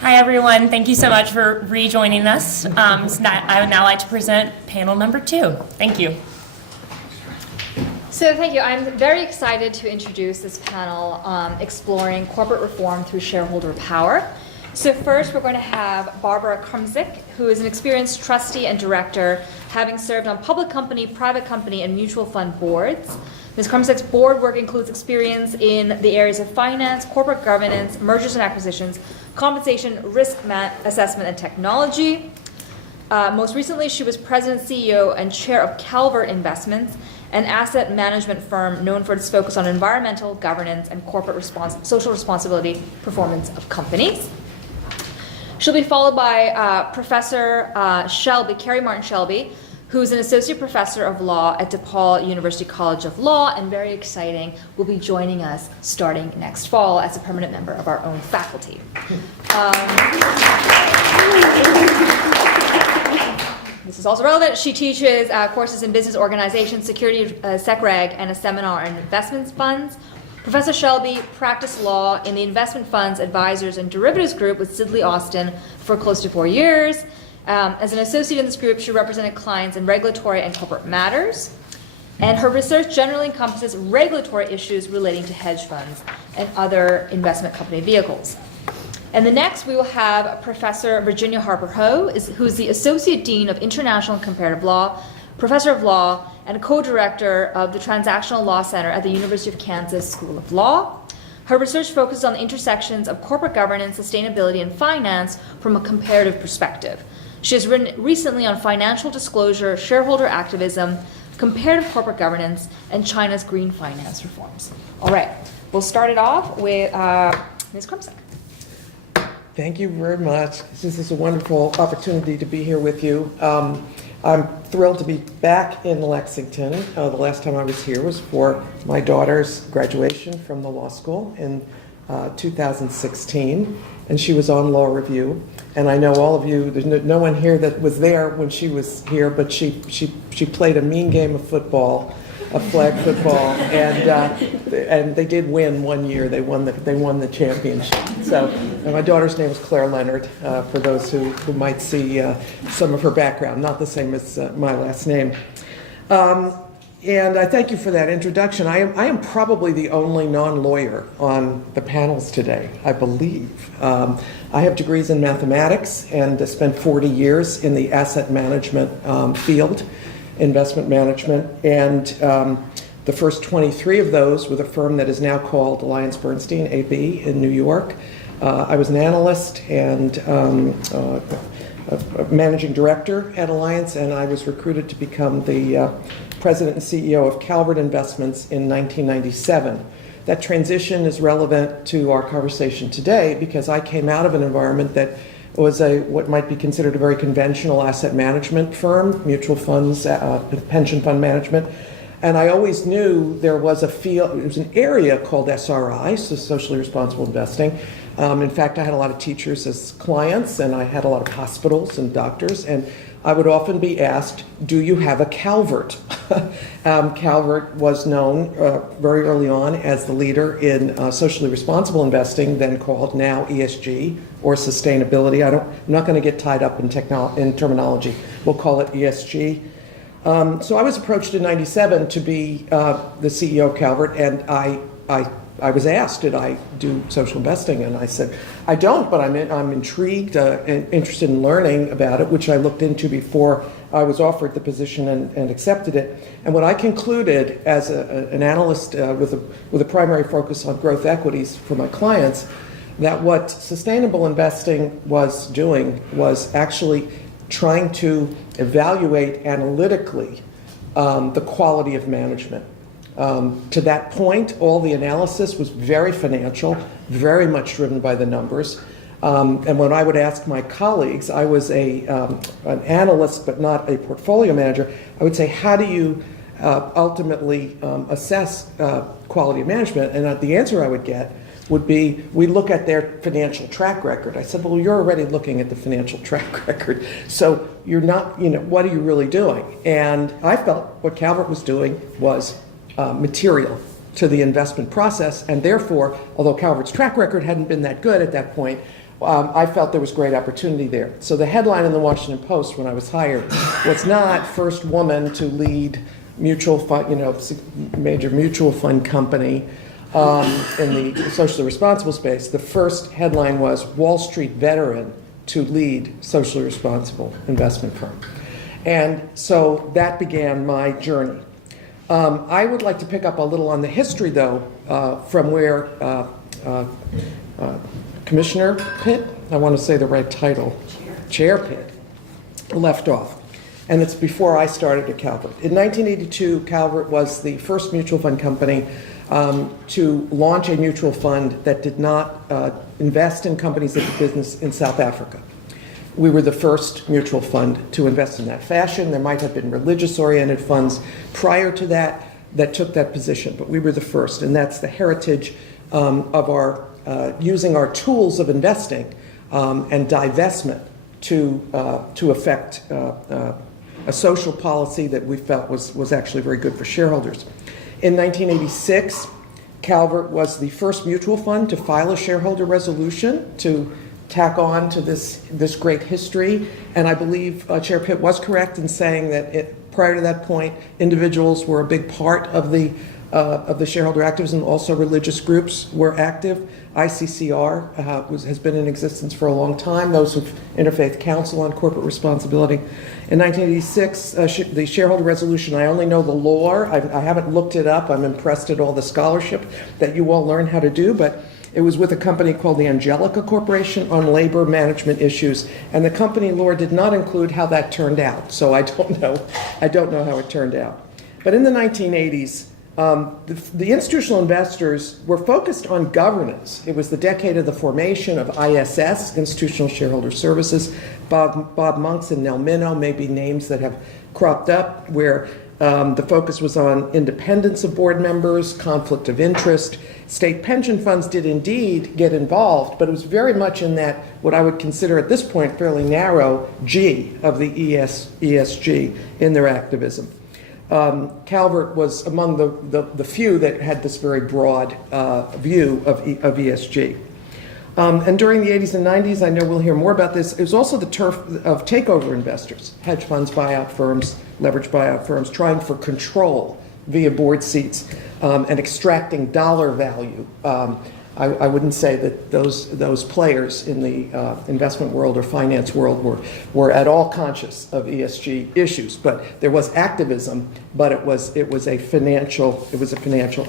Hi, everyone. Thank you so much for rejoining us. I would now like to present panel number 2. Thank you. So thank you. I'm very excited to introduce this panel exploring corporate reform through shareholder power. So first, we're going to have Barbara Krumzik, who is an experienced trustee and director, having served on public company, private company, and mutual fund boards. Ms. Krumzik's board work includes experience in the areas of finance, corporate governance, mergers and acquisitions, compensation, risk assessment, and technology. Most recently, she was president, CEO, and chair of Calvert Investments, an asset management firm known for its focus on environmental, governance, and corporate social responsibility performance of companies. She'll be followed by Professor Carrie Martin Shelby, who's an associate professor of law at DePaul University College of Law, and very exciting, will be joining us starting next fall as a permanent member of our own faculty. This is also relevant. She teaches courses in business organization, security, SecReg, and a seminar on investment funds. Professor Shelby practiced law in the investment funds, advisors, and derivatives group with Sidley Austin for close to 4 years. As an associate in this group, she represented clients in regulatory and corporate matters. And her research generally encompasses regulatory issues relating to hedge funds and other investment company vehicles. And the next, we will have Professor Virginia Harper Ho, who's the Associate Dean of International and Comparative Law, Professor of Law, and co-director of the Transactional Law Center at the University of Kansas School of Law. Her research focuses on the intersections of corporate governance, sustainability, and finance from a comparative perspective. She has written recently on financial disclosure, shareholder activism, comparative corporate governance, and China's green finance reforms. All right, we'll start it off with Ms. Krumzik. Thank you very much. This is a wonderful opportunity to be here with you. I'm thrilled to be back in Lexington. The last time I was here was for my daughter's graduation from the law school in 2016, and she was on law review. And I know all of you, there's no one here that was there when she was here, but she played a mean game of football, a flag football, and they did win one year. They won the championship. So my daughter's name is Claire Leonard, for those who might see some of her background, not the same as my last name. And I thank you for that introduction. I am probably the only non-lawyer on the panels today, I believe. I have degrees in mathematics and spent 40 years in the asset management field, investment management, and the first 23 of those with a firm that is now called Alliance Bernstein, AB, in New York. I was an analyst and a managing director at Alliance, and I was recruited to become the president and CEO of Calvert Investments in 1997. That transition is relevant to our conversation today because I came out of an environment that was what might be considered a very conventional asset management firm, mutual funds, pension fund management. And I always knew there was an area called SRI, so socially responsible investing. In fact, I had a lot of teachers as clients, and I had a lot of hospitals and doctors, and I would often be asked, do you have a Calvert? Calvert was known very early on as the leader in socially responsible investing, then called now ESG or sustainability. I'm not going to get tied up in terminology. We'll call it ESG. So I was approached in '97 to be the CEO of Calvert, and I was asked, did I do social investing? And I said, I don't, but I'm intrigued and interested in learning about it, which I looked into before I was offered the position and accepted it. And what I concluded as an analyst with a primary focus on growth equities for my clients, that what sustainable investing was doing was actually trying to evaluate analytically the quality of management. To that point, all the analysis was very financial, very much driven by the numbers. And when I would ask my colleagues, I was an analyst but not a portfolio manager, I would say, how do you ultimately assess quality of management? And the answer I would get would be, we look at their financial track record. I said, well, you're already looking at the financial track record, so you're not, what are you really doing? And I felt what Calvert was doing was material to the investment process, and therefore, although Calvert's track record hadn't been that good at that point, I felt there was great opportunity there. So the headline in the Washington Post when I was hired was not first woman to lead mutual fund, major mutual fund company in the socially responsible space. The first headline was Wall Street veteran to lead socially responsible investment firm. And so that began my journey. I would like to pick up a little on the history, though, from where Commissioner Pitt, I want to say the right title, Chair Pitt, left off. And it's before I started at Calvert. In 1982, Calvert was the first mutual fund company to launch a mutual fund that did not invest in companies that did business in South Africa. We were the first mutual fund to invest in that fashion. There might have been religious-oriented funds prior to that that took that position, but we were the first, and that's the heritage of our using our tools of investing and divestment to affect a social policy that we felt was actually very good for shareholders. In 1986, Calvert was the first mutual fund to file a shareholder resolution to tack on to this great history. And I believe Chair Pitt was correct in saying that prior to that point, individuals were a big part of the shareholder activism. Also, religious groups were active. ICCR has been in existence for a long time. Those of Interfaith Council on Corporate Responsibility. In 1986, the shareholder resolution, I only know the lore. I haven't looked it up. I'm impressed at all the scholarship that you all learn how to do, but it was with a company called the Angelica Corporation on labor management issues, and the company lore did not include how that turned out. So I don't know how it turned out. But in the 1980s, the institutional investors were focused on governance. It was the decade of the formation of ISS, Institutional Shareholder Services. Bob Monks and Nell Minow may be names that have cropped up, where the focus was on independence of board members, conflict of interest. State pension funds did indeed get involved, but it was very much in that, what I would consider at this point, fairly narrow G of the ESG in their activism. Calvert was among the few that had this very broad view of ESG. And during the 80s and 90s, I know we'll hear more about this, it was also the turf of takeover investors, hedge funds, buyout firms, leveraged buyout firms, trying for control via board seats and extracting dollar value. I wouldn't say that those players in the investment world or finance world were at all conscious of ESG issues, but there was activism, but it was a financial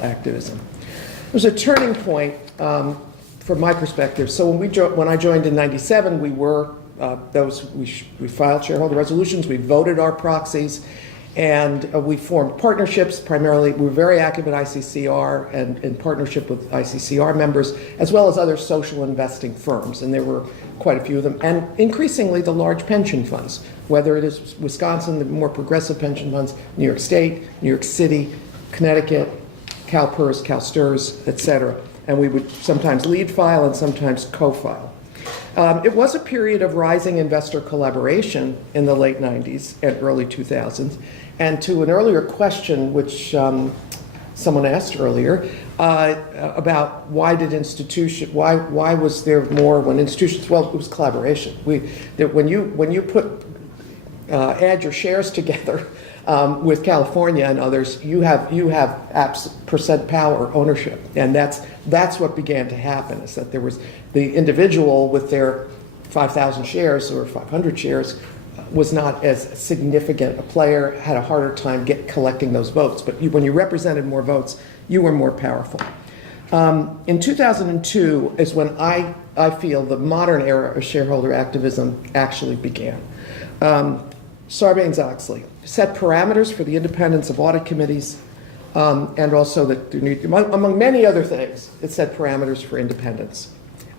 activism. There was a turning point from my perspective. So when I joined in '97, we filed shareholder resolutions, we voted our proxies, and we formed partnerships. Primarily, we were very active at ICCR and in partnership with ICCR members, as well as other social investing firms, and there were quite a few of them, and increasingly the large pension funds, whether it is Wisconsin, the more progressive pension funds, New York State, New York City, Connecticut, CalPERS, CalSTRS, et cetera. And we would sometimes lead file and sometimes co-file. It was a period of rising investor collaboration in the late 90s and early 2000s. And to an earlier question, which someone asked earlier, about why was there more when institutions, well, it was collaboration. When you add your shares together with California and others, you have percent power ownership, and that's what began to happen. Is that there was the individual with their 5,000 shares or 500 shares was not as significant a player, had a harder time collecting those votes. But when you represented more votes, you were more powerful. In 2002 is when I feel the modern era of shareholder activism actually began. Sarbanes-Oxley set parameters for the independence of audit committees, and also that among many other things, it set parameters for independence,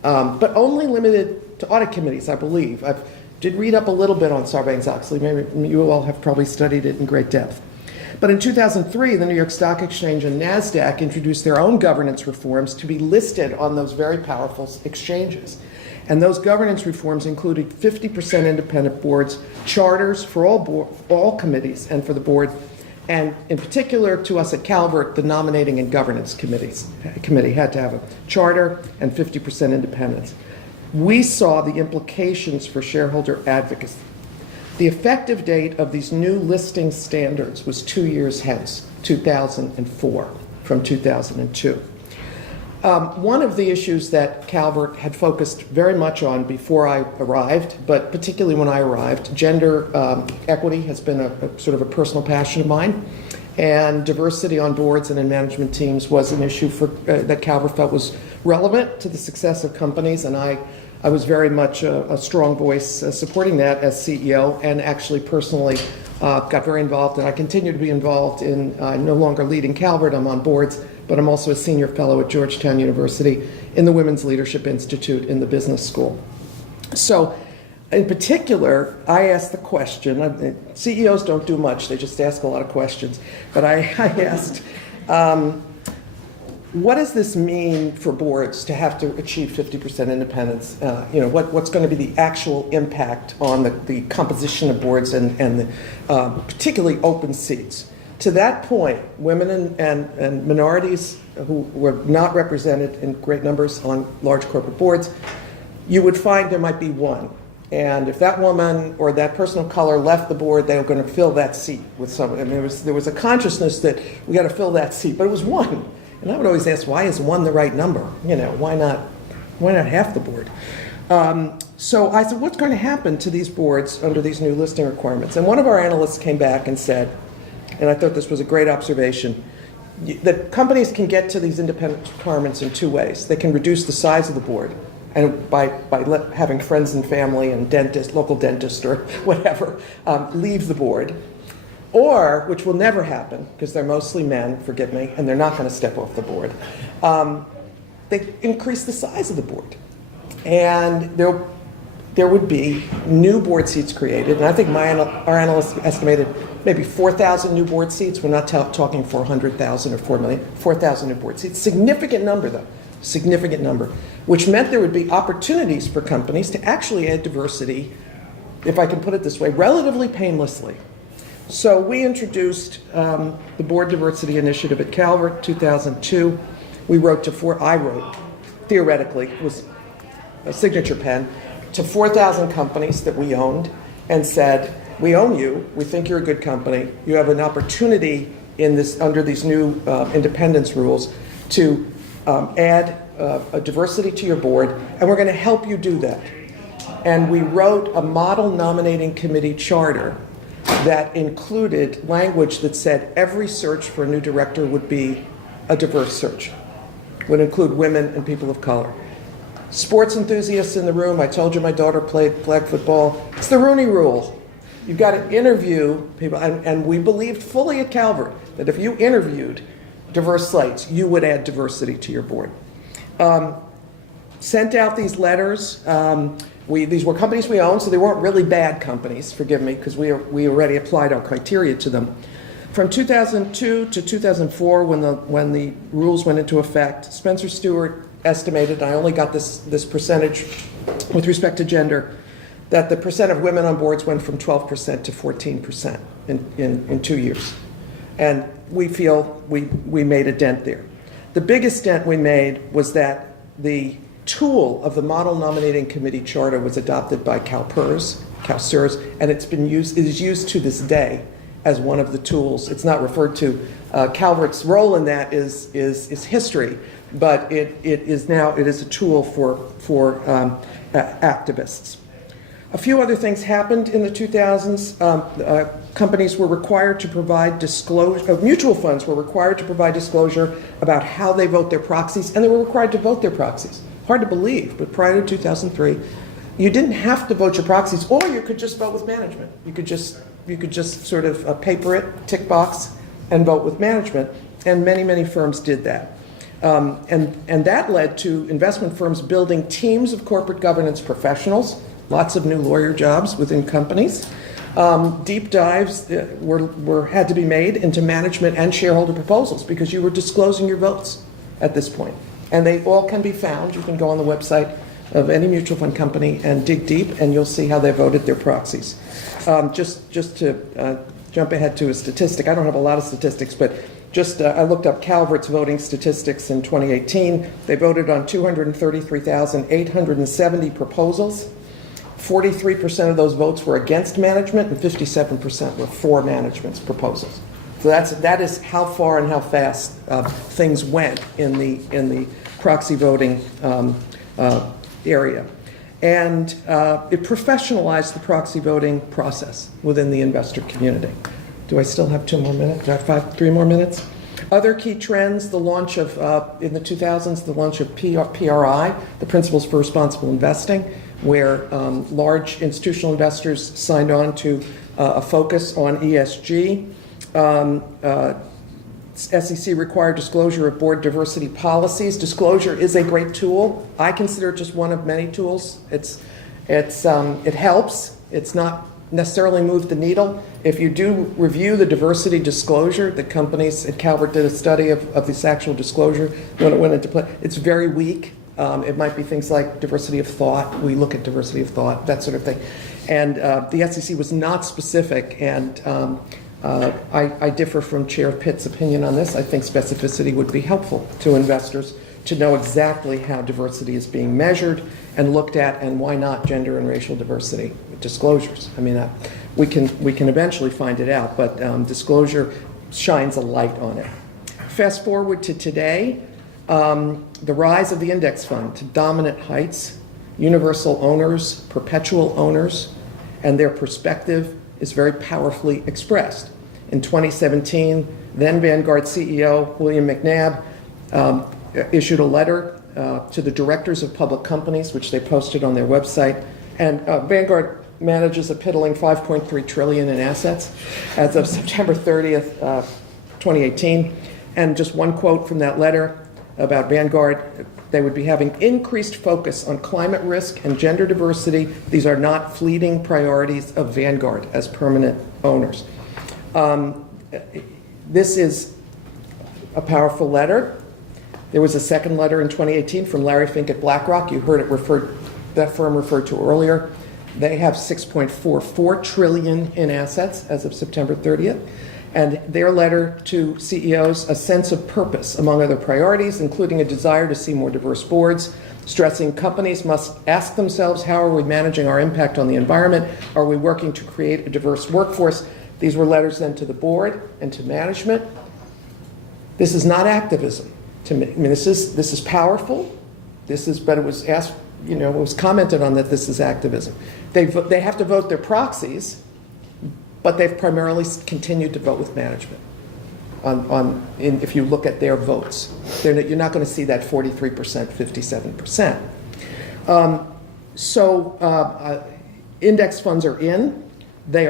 but only limited to audit committees, I believe. I did read up a little bit on Sarbanes-Oxley. Maybe you all have probably studied it in great depth. But in 2003, the New York Stock Exchange and NASDAQ introduced their own governance reforms to be listed on those very powerful exchanges. And those governance reforms included 50% independent boards, charters for all committees and for the board, and in particular to us at Calvert, the nominating and governance committee had to have a charter and 50% independence. we saw the implications for shareholder advocacy. The effective date of these new listing standards was 2 years hence, 2004, from 2002. One of the issues that Calvert had focused very much on before I arrived, but particularly when I arrived, gender equity has been a sort of a personal passion of mine, and diversity on boards and in management teams was an issue that Calvert felt was relevant to the success of companies, and I was very much a strong voice supporting that as CEO, and actually personally got very involved, and I continue to be involved in no longer leading Calvert. I'm on boards, but I'm also a senior fellow at Georgetown University in the Women's Leadership Institute in the business school. So in particular, I asked the question, CEOs don't do much, they just ask a lot of questions, but I asked, what does this mean for boards to have to achieve 50% independence? What's going to be the actual impact on the composition of boards and the particularly open seats? To that point, women and minorities who were not represented in great numbers on large corporate boards, you would find there might be one. And if that woman or that person of color left the board, they were going to fill that seat with someone. I mean, there was a consciousness that we got to fill that seat, but it was one. And I would always ask, why is one the right number? Why not half the board? So I said, what's going to happen to these boards under these new listing requirements? And one of our analysts came back and said, and I thought this was a great observation, that companies can get to these independence requirements in two ways. They can reduce the size of the board, and by having friends and family and local dentist or whatever, leave the board. Or, which will never happen, because they're mostly men, forgive me, and they're not going to step off the board, they increase the size of the board. And there would be new board seats created, and I think our analysts estimated maybe 4,000 new board seats. We're not talking 400,000 or 4 million, 4,000 new board seats. Significant number, though, significant number, which meant there would be opportunities for companies to actually add diversity, if I can put it this way, relatively painlessly. So we introduced the Board Diversity Initiative at Calvert, 2002. I wrote, theoretically, it was a signature pen, to 4,000 companies that we owned and said, we own you, we think you're a good company, you have an opportunity under these new independence rules to add a diversity to your board, and we're going to help you do that. And we wrote a model nominating committee charter that included language that said every search for a new director would be a diverse search, would include women and people of color. Sports enthusiasts in the room, I told you my daughter played flag football. It's the Rooney Rule. You've got to interview people, and we believed fully at Calvert that if you interviewed diverse slates, you would add diversity to your board. Sent out these letters. These were companies we owned, so they weren't really bad companies, forgive me, because we already applied our criteria to them. From 2002 to 2004, when the rules went into effect, Spencer Stewart estimated, I only got this percentage with respect to gender, that the percent of women on boards went from 12% to 14% in 2 years. And we feel we made a dent there. The biggest dent we made was that the tool of the Model Nominating Committee Charter was adopted by CalPERS, and it is used to this day as one of the tools. It's not referred to. Calvert's role in that is history, but it is a tool for activists. A few other things happened in the 2000s. Companies were required to provide disclosure, mutual funds were required to provide disclosure about how they vote their proxies, and they were required to vote their proxies. Hard to believe, but prior to 2003, you didn't have to vote your proxies, or you could just vote with management. You could just sort of paper it, tick box, and vote with management, and many firms did that. And that led to investment firms building teams of corporate governance professionals, lots of new lawyer jobs within companies. Deep dives had to be made into management and shareholder proposals because you were disclosing your votes at this point. And they all can be found. You can go on the website of any mutual fund company and dig deep, and you'll see how they voted their proxies. Just to jump ahead to a statistic. I don't have a lot of statistics, but just I looked up Calvert's voting statistics in 2018. They voted on 233,870 proposals. 43% of those votes were against management, and 57% were for management's proposals. So that is how far and how fast things went in the proxy voting area. And it professionalized the proxy voting process within the investor community. Do I still have 2 more minutes? Do I have 3 more minutes? Other key trends, the launch of, in the 2000s, the launch of PRI, the Principles for Responsible Investing, where large institutional investors signed on to a focus on ESG. SEC required disclosure of board diversity policies. Disclosure is a great tool. I consider it just one of many tools. It helps. It's not necessarily move the needle. If you do review the diversity disclosure, the companies at Calvert did a study of this actual disclosure when it went into play. It's very weak. It might be things like diversity of thought. We look at diversity of thought, that sort of thing. And the SEC was not specific, and I differ from Chair Pitt's opinion on this. I think specificity would be helpful to investors to know exactly how diversity is being measured and looked at, and why not gender and racial diversity disclosures. I mean, we can eventually find it out, but disclosure shines a light on it. Fast forward to today, the rise of the index fund to dominant heights, universal owners, perpetual owners, and their perspective is very powerfully expressed. In 2017, then Vanguard CEO William McNabb issued a letter to the directors of public companies, which they posted on their website. And Vanguard manages a piddling $5.3 trillion in assets as of September 30th, 2018. And just one quote from that letter about Vanguard: they would be having increased focus on climate risk and gender diversity. These are not fleeting priorities of Vanguard as permanent owners. This is a powerful letter. There was a second letter in 2018 from Larry Fink at BlackRock. You heard it that firm referred to earlier. They have $6.44 trillion in assets as of September 30th. And their letter to CEOs, a sense of purpose among other priorities, including a desire to see more diverse boards, stressing companies must ask themselves, how are we managing our impact on the environment? Are we working to create a diverse workforce? These were letters then to the board and to management. This is not activism to me. I mean, this is powerful. But it was asked, it was commented on that this is activism. They have to vote their proxies, but they've primarily continued to vote with management. If you look at their votes, you're not going to see that 43%, 57%. Index funds are in. They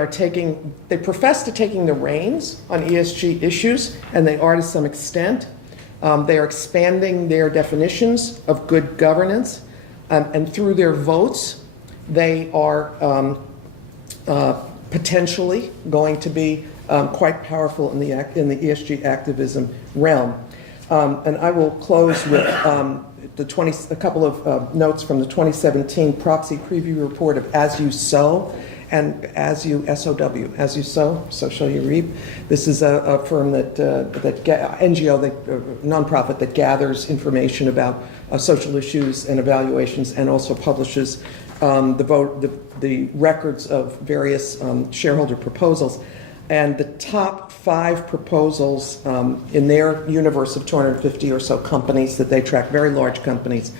profess to taking the reins on ESG issues, and they are to some extent. They are expanding their definitions of good governance, and through their votes, they are potentially going to be quite powerful in the ESG activism realm. And I will close with a couple of notes from the 2017 proxy preview report of As You Sow, and As You SOW, As You Sow, so shall you reap. This is a firm NGO, nonprofit that gathers information about social issues and evaluations, and also publishes the records of various shareholder proposals. And the top 5 proposals in their universe of 250 or so companies that they track, very large companies,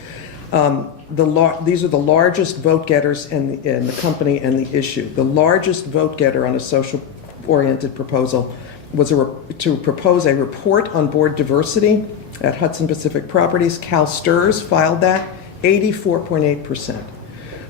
these are the largest vote getters in the company and the issue. The largest vote getter on a social-oriented proposal was to propose a report on board diversity at Hudson Pacific Properties. Cal Sturs filed that, 84.8%.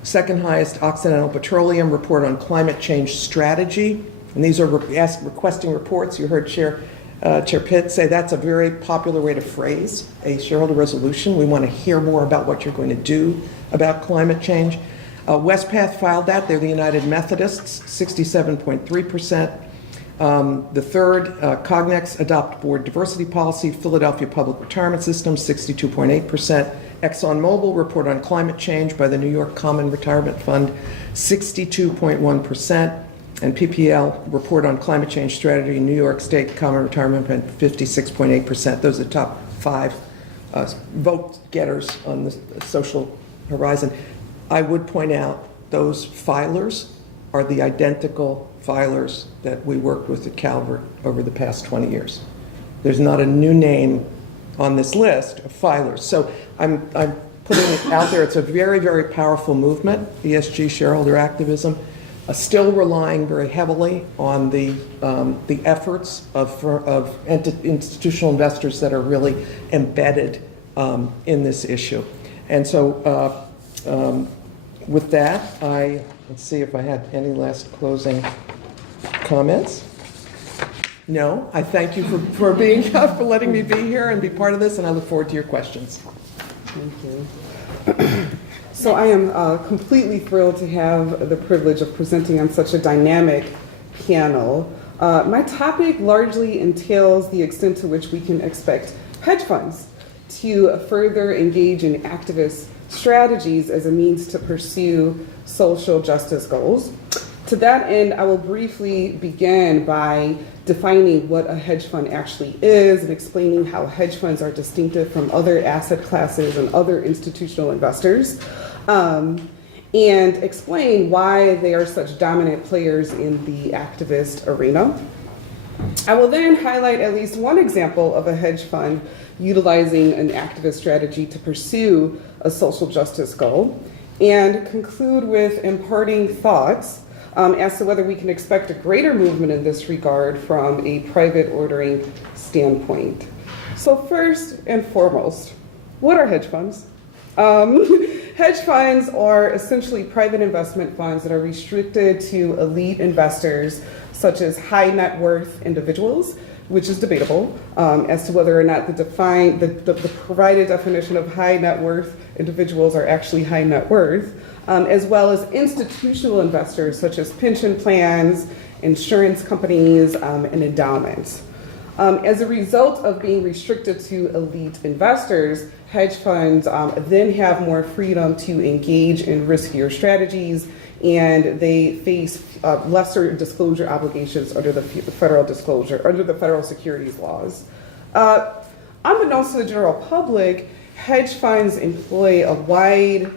Second highest, Occidental Petroleum report on climate change strategy. And these are requesting reports. You heard Chair Pitt say that's a very popular way to phrase a shareholder resolution. We want to hear more about what you're going to do about climate change. Westpath filed that. They're the United Methodists, 67.3%. The third, Cognex adopt board diversity policy, Philadelphia Public Retirement System, 62.8%. ExxonMobil report on climate change by the New York Common Retirement Fund, 62.1%. And PPL report on climate change strategy, New York State common retirement plan, 56.8%. Those are the top 5 vote getters on the social horizon. I would point out those filers are the identical filers that we worked with at Calvert over the past 20 years. There's not a new name on this list of filers. So I'm putting it out there. It's a very, very powerful movement, ESG shareholder activism, still relying very heavily on the efforts of institutional investors that are really embedded in this issue. And so with that, let's see if I had any last closing comments. No, I thank you for letting me be here and be part of this, and I look forward to your questions. Thank you. So I am completely thrilled to have the privilege of presenting on such a dynamic panel. My topic largely entails the extent to which we can expect hedge funds to further engage in activist strategies as a means to pursue social justice goals. To that end, I will briefly begin by defining what a hedge fund actually is and explaining how hedge funds are distinctive from other asset classes and other institutional investors, and explain why they are such dominant players in the activist arena. I will then highlight at least one example of a hedge fund utilizing an activist strategy to pursue a social justice goal, and conclude with imparting thoughts as to whether we can expect a greater movement in this regard from a private ordering standpoint. So first and foremost, what are hedge funds? Hedge funds are essentially private investment funds that are restricted to elite investors, such as high net worth individuals, which is debatable as to whether or not the provided definition of high net worth individuals are actually high net worth, as well as institutional investors such as pension plans, insurance companies, and endowments. As a result of being restricted to elite investors, hedge funds then have more freedom to engage in riskier strategies, and they face lesser disclosure obligations under the federal securities laws. Unbeknownst to the general public, hedge funds employ a wide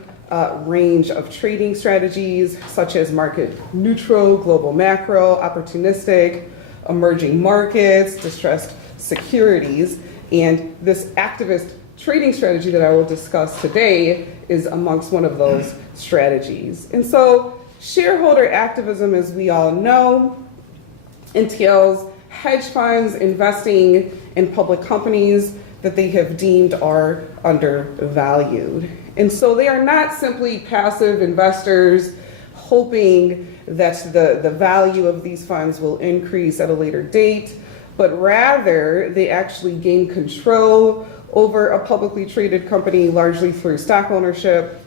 range of trading strategies such as market neutral, global macro, opportunistic, emerging markets, distressed securities, and this activist trading strategy that I will discuss today is amongst one of those strategies. And so shareholder activism, as we all know, entails hedge funds investing in public companies that they have deemed are undervalued. And so they are not simply passive investors hoping that the value of these funds will increase at a later date, but rather they actually gain control over a publicly traded company largely through stock ownership,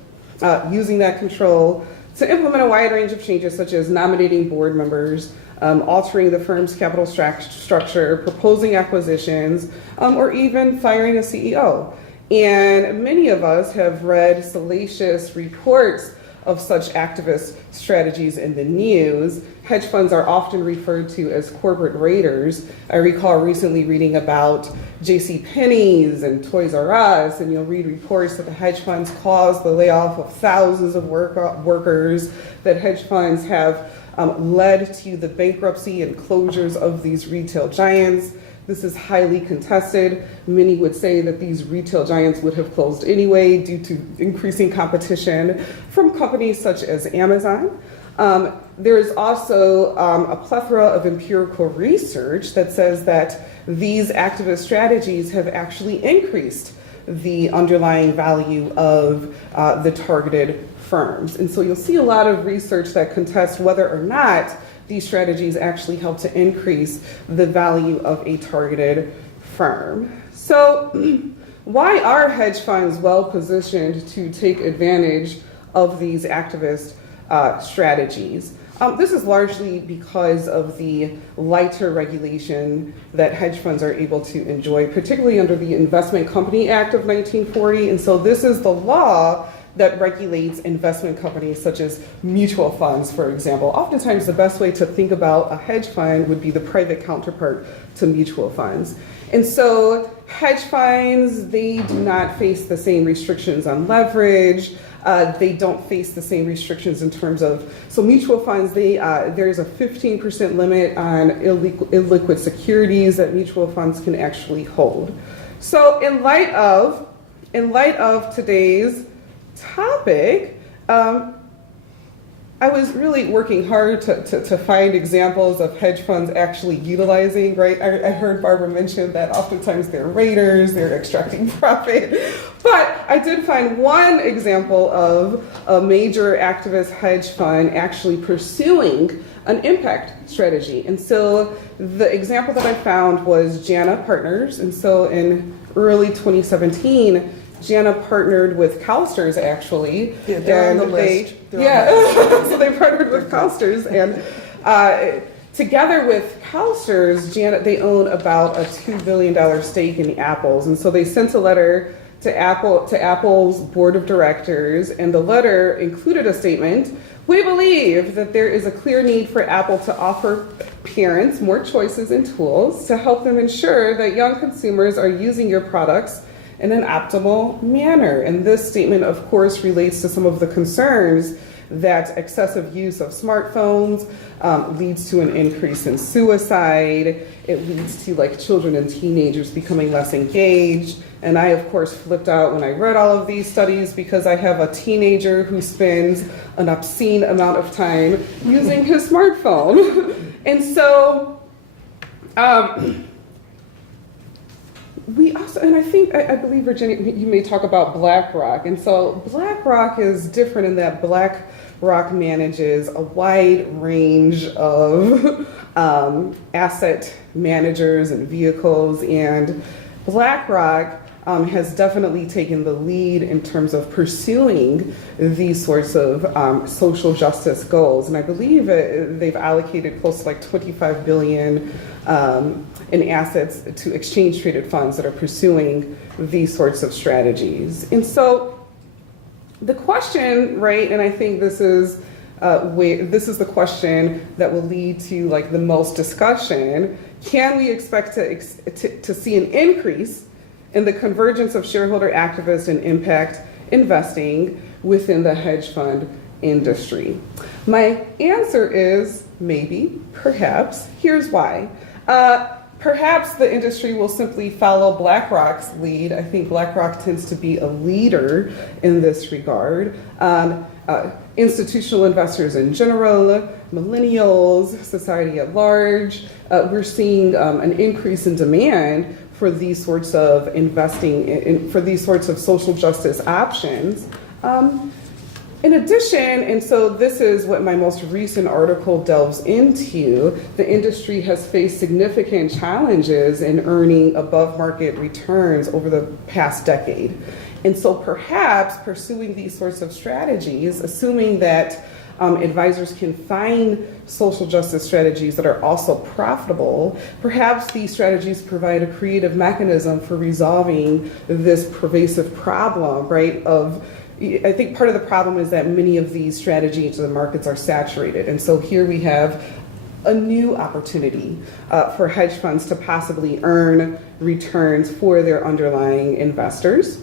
using that control to implement a wide range of changes such as nominating board members, altering the firm's capital structure, proposing acquisitions, or even firing a CEO. And many of us have read salacious reports of such activist strategies in the news. Hedge funds are often referred to as corporate raiders. I recall recently reading about JCPenney's and Toys R Us, and you'll read reports that the hedge funds caused the layoff of thousands of workers, that hedge funds have led to the bankruptcy and closures of these retail giants. This is highly contested. Many would say that these retail giants would have closed anyway due to increasing competition from companies such as Amazon. There is also a plethora of empirical research that says that these activist strategies have actually increased the underlying value of the targeted firms. And so you'll see a lot of research that contests whether or not these strategies actually help to increase the value of a targeted firm. So why are hedge funds well positioned to take advantage of these activist strategies? This is largely because of the lighter regulation that hedge funds are able to enjoy, particularly under the Investment Company Act of 1940. And so this is the law that regulates investment companies such as mutual funds, for example. Oftentimes, the best way to think about a hedge fund would be the private counterpart to mutual funds. And so hedge funds, they do not face the same restrictions on leverage. They don't face the same restrictions in terms of, so mutual funds, there's a 15% limit on illiquid securities that mutual funds can actually hold. So in light of today's topic, I was really working hard to find examples of hedge funds actually utilizing, right? I heard Barbara mention that oftentimes they're raiders, they're extracting profit. But I did find one example of a major activist hedge fund actually pursuing an impact strategy. And so the example that I found was Jana Partners. And so in early 2017, Jana partnered with CalSTRS, actually. Yeah, they're on the list. So they partnered with CalSTRS, and together with CalSTRS, they own about a $2 billion stake in Apple's. And so they sent a letter to Apple's board of directors, and the letter included a statement: "We believe that there is a clear need for Apple to offer parents more choices and tools to help them ensure that young consumers are using your products in an optimal manner." And this statement, of course, relates to some of the concerns that excessive use of smartphones leads to an increase in suicide. It leads to children and teenagers becoming less engaged. And I, of course, flipped out when I read all of these studies because I have a teenager who spends an obscene amount of time using his smartphone. And so, we also, and I believe, Virginia, you may talk about BlackRock. And so BlackRock is different in that BlackRock manages a wide range of asset managers and vehicles. And BlackRock has definitely taken the lead in terms of pursuing these sorts of social justice goals. And I believe they've allocated close to $25 billion in assets to exchange-traded funds that are pursuing these sorts of strategies. And so the question, right, and I think this is the question that will lead to the most discussion: can we expect to see an increase in the convergence of shareholder activist and impact investing within the hedge fund industry? My answer is maybe, perhaps. Here's why. Perhaps the industry will simply follow BlackRock's lead. I think BlackRock tends to be a leader in this regard. Institutional investors in general, millennials, society at large, we're seeing an increase in demand for these sorts of investing, for these sorts of social justice options. In addition, and so this is what my most recent article delves into, the industry has faced significant challenges in earning above market returns over the past decade. And so perhaps pursuing these sorts of strategies, assuming that advisors can find social justice strategies that are also profitable, perhaps these strategies provide a creative mechanism for resolving this pervasive problem, right, I think part of the problem is that many of these strategies in the markets are saturated. And so here we have a new opportunity for hedge funds to possibly earn returns for their underlying investors.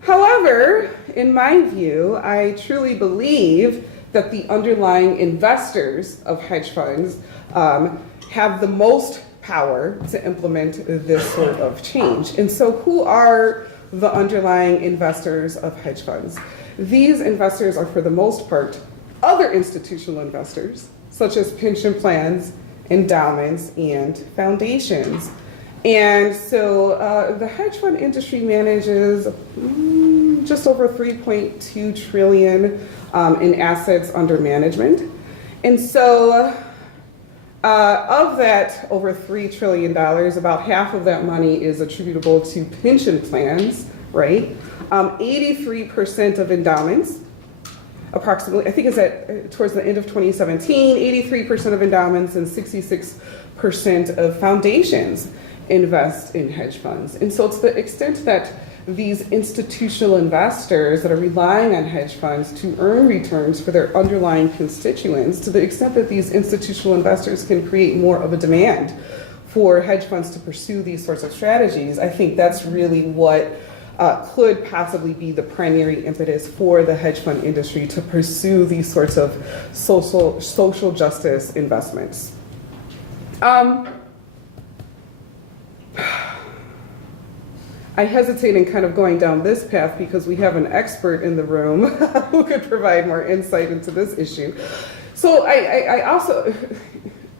However, in my view, I truly believe that the underlying investors of hedge funds have the most power to implement this sort of change. And so who are the underlying investors of hedge funds? These investors are, for the most part, other institutional investors, such as pension plans, endowments, and foundations. And so the hedge fund industry manages just over $3.2 trillion in assets under management. And so of that over $3 trillion, about half of that money is attributable to pension plans, right? 83% of endowments, approximately, I think it's towards the end of 2017, 83% of endowments and 66% of foundations invest in hedge funds. And so to the extent that these institutional investors that are relying on hedge funds to earn returns for their underlying constituents, to the extent that these institutional investors can create more of a demand for hedge funds to pursue these sorts of strategies, I think that's really what could possibly be the primary impetus for the hedge fund industry to pursue these sorts of social justice investments. I hesitate in kind of going down this path because we have an expert in the room who could provide more insight into this issue. So I also,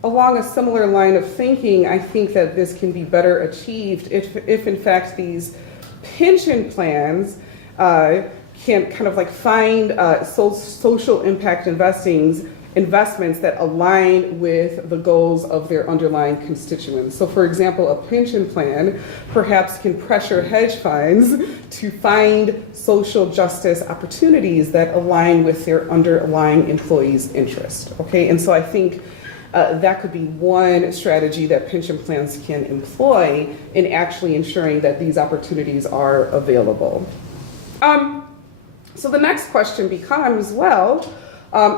along a similar line of thinking, I think that this can be better achieved if in fact these pension plans can kind of like find social impact investments that align with the goals of their underlying constituents. So for example, a pension plan perhaps can pressure hedge funds to find social justice opportunities that align with their underlying employees' interest. Okay, and so I think that could be one strategy that pension plans can employ in actually ensuring that these opportunities are available. So the next question becomes, well,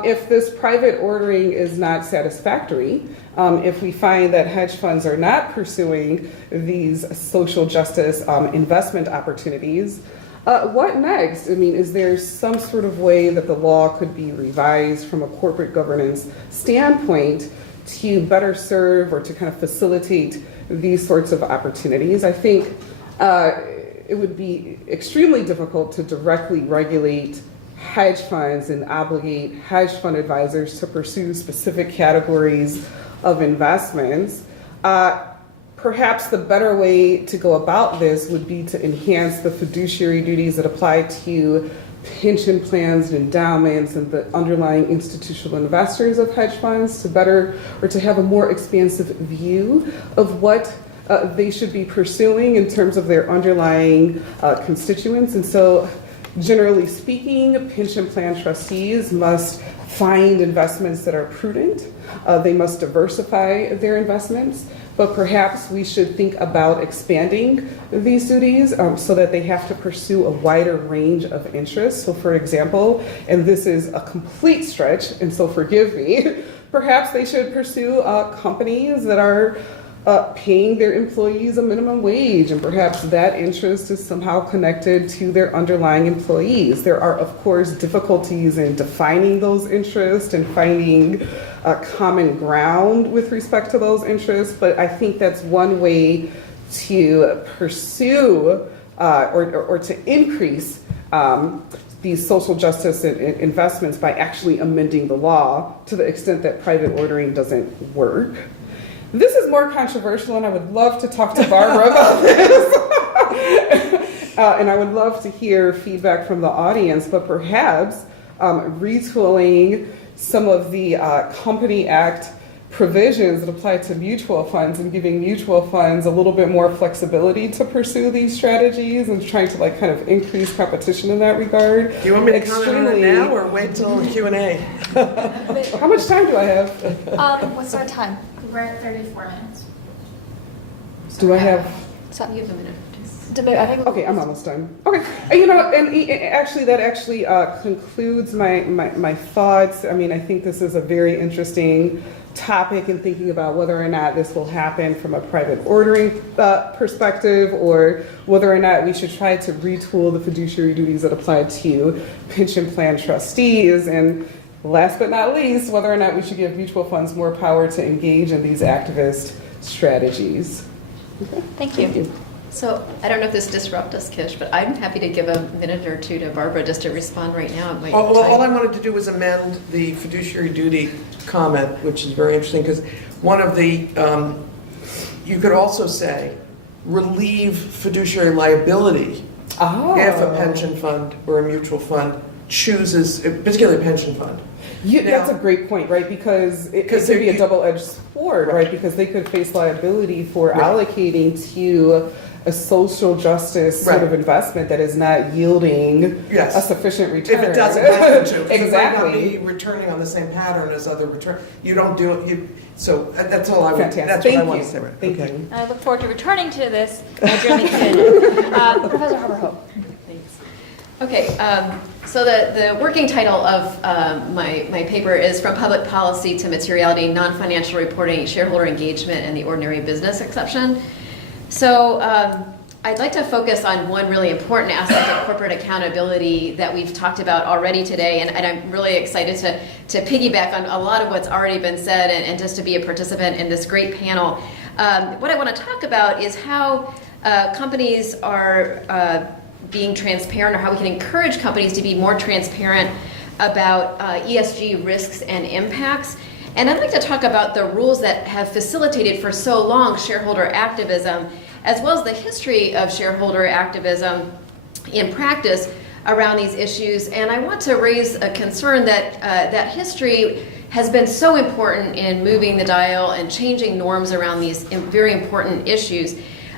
if this private ordering is not satisfactory, if we find that hedge funds are not pursuing these social justice investment opportunities, what next? I mean, is there some sort of way that the law could be revised from a corporate governance standpoint to better serve or to kind of facilitate these sorts of opportunities? I think it would be extremely difficult to directly regulate hedge funds and obligate hedge fund advisors to pursue specific categories of investments. Perhaps the better way to go about this would be to enhance the fiduciary duties that apply to pension plans and endowments and the underlying institutional investors of hedge funds to better or to have a more expansive view of what they should be pursuing in terms of their underlying constituents. And so generally speaking, pension plan trustees must find investments that are prudent. They must diversify their investments, but perhaps we should think about expanding these duties so that they have to pursue a wider range of interests. So for example, and this is a complete stretch, and so forgive me, perhaps they should pursue companies that are paying their employees a minimum wage, and perhaps that interest is somehow connected to their underlying employees. There are, of course, difficulties in defining those interests and finding common ground with respect to those interests, but I think that's one way to pursue or to increase these social justice investments by actually amending the law to the extent that private ordering doesn't work. This is more controversial, and I would love to talk to Barbara about this. And I would love to hear feedback from the audience, but perhaps retooling some of the Company Act provisions that apply to mutual funds and giving mutual funds a little bit more flexibility to pursue these strategies and trying to like kind of increase competition in that regard. Do you want me to comment on it now or wait till Q&A? How much time do I have? What's our time? We're at 34 minutes. Do I have? So, You have a minute. I think Okay, I'm almost done. Okay, and, you know, and actually that actually concludes my thoughts. I mean, I think this is a very interesting topic in thinking about whether or not this will happen from a private ordering perspective, or whether or not we should try to retool the fiduciary duties that apply to pension plan trustees, and last but not least, whether or not we should give mutual funds more power to engage in these activist strategies. Okay. Thank you. So I don't know if this disrupts us, Kish, but I'm happy to give a minute or two to Barbara just to respond right now. All I wanted to do was amend the fiduciary duty comment, which is very interesting, because one of the, you could also say, relieve fiduciary liability if a pension fund or a mutual fund chooses, particularly a pension fund. That's a great point, right? Because it could be a double-edged sword, right? Because they could face liability for allocating to a social justice sort of investment that is not yielding a sufficient return. If it doesn't have to, exactly. it might not be returning on the same pattern as other return. You don't do it. So that's all I would, Fantastic. that's what I Thank want you. to say. Right. Thank Okay. you. I look forward to returning to this during the Q&A. Professor Harper-Hope. Thanks. Okay, so the working title of my paper is From Public Policy to Materiality, Non-Financial Reporting, Shareholder Engagement, and the Ordinary Business Exception. So I'd like to focus on one really important aspect of corporate accountability that we've talked about already today, and I'm really excited to piggyback on a lot of what's already been said and just to be a participant in this great panel. What I want to talk about is how companies are being transparent, or how we can encourage companies to be more transparent about ESG risks and impacts. And I'd like to talk about the rules that have facilitated for so long shareholder activism, as well as the history of shareholder activism in practice around these issues. And I want to raise a concern that that history has been so important in moving the dial and changing norms around these very important issues.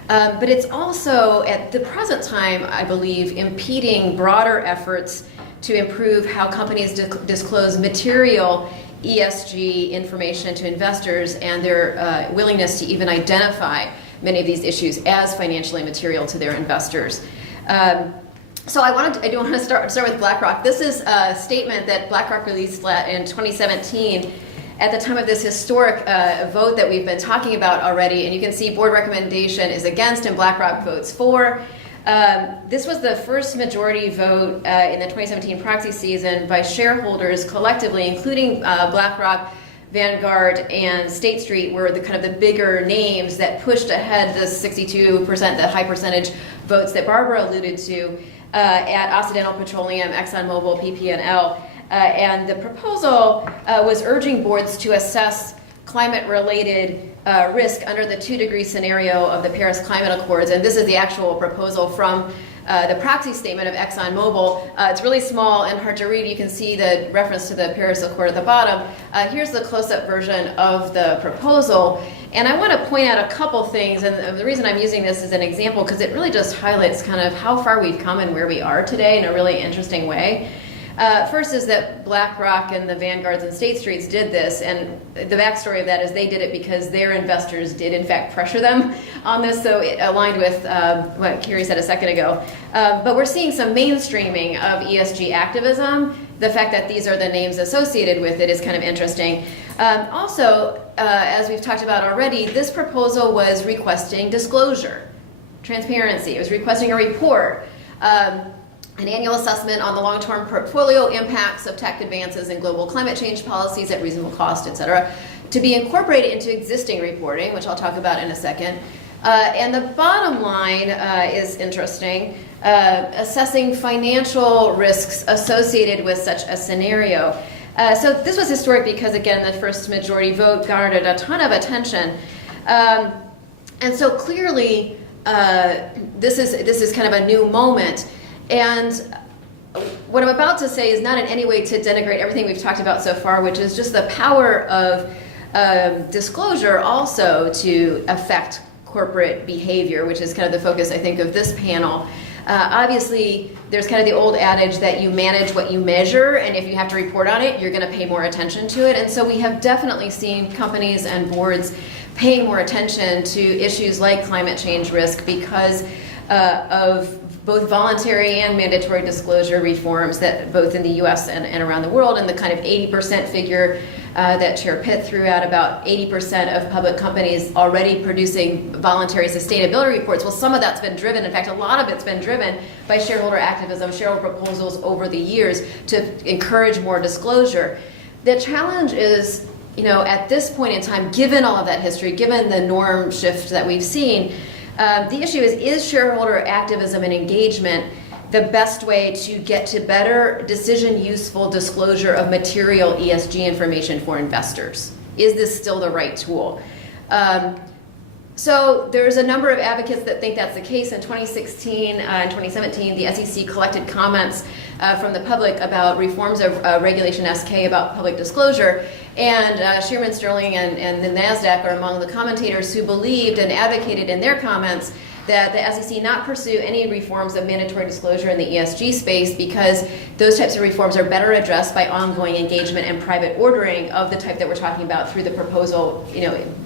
But it's also, at the present time, I believe, impeding broader efforts to improve how companies disclose material ESG information to investors and their willingness to even identify many of these issues as financially material to their investors. So I do want to start with BlackRock. This is a statement that BlackRock released in 2017 at the time of this historic vote that we've been talking about already. And you can see board recommendation is against and BlackRock votes for. This was the first majority vote in the 2017 proxy season by shareholders collectively, including BlackRock, Vanguard, and State Street were the kind of the bigger names that pushed ahead the 62%, the high percentage votes that Barbara alluded to at Occidental Petroleum, ExxonMobil, PP&L. And the proposal was urging boards to assess climate-related risk under the 2-degree scenario of the Paris Climate Accords. And this is the actual proposal from the proxy statement of ExxonMobil. It's really small and hard to read. You can see the reference to the Paris Accord at the bottom. Here's the close-up version of the proposal. And I want to point out a couple things, and the reason I'm using this as an example, because it really just highlights kind of how far we've come and where we are today in a really interesting way. First is that BlackRock and the Vanguards and State Streets did this, and the backstory of that is they did it because their investors did in fact pressure them on this, so it aligned with what Carrie said a second ago. But we're seeing some mainstreaming of ESG activism. The fact that these are the names associated with it is kind of interesting. Also, as we've talked about already, this proposal was requesting disclosure, transparency. It was requesting a report. An annual assessment on the long-term portfolio impacts of tech advances in global climate change policies at reasonable cost, et cetera, to be incorporated into existing reporting, which I'll talk about in a second. And the bottom line is interesting, assessing financial risks associated with such a scenario. So this was historic because, again, the first majority vote garnered a ton of attention. And so clearly, this is kind of a new moment. And what I'm about to say is not in any way to denigrate everything we've talked about so far, which is just the power of disclosure also to affect corporate behavior, which is kind of the focus, I think, of this panel. Obviously, there's kind of the old adage that you manage what you measure, and if you have to report on it, you're going to pay more attention to it. And so we have definitely seen companies and boards paying more attention to issues like climate change risk because of both voluntary and mandatory disclosure reforms that both in the US and around the world, and the kind of 80% figure that Chair Pitt threw out, about 80% of public companies already producing voluntary sustainability reports. Well, some of that's been driven, in fact, a lot of it's been driven by shareholder activism, shareholder proposals over the years to encourage more disclosure. The challenge is, at this point in time, given all of that history, given the norm shift that we've seen, the issue is shareholder activism and engagement the best way to get to better decision-useful disclosure of material ESG information for investors? Is this still the right tool? So there's a number of advocates that think that's the case. In 2016 and 2017, the SEC collected comments from the public about reforms of Regulation SK about public disclosure. And Shearman Sterling and the NASDAQ are among the commentators who believed and advocated in their comments that the SEC not pursue any reforms of mandatory disclosure in the ESG space because those types of reforms are better addressed by ongoing engagement and private ordering of the type that we're talking about through the proposal,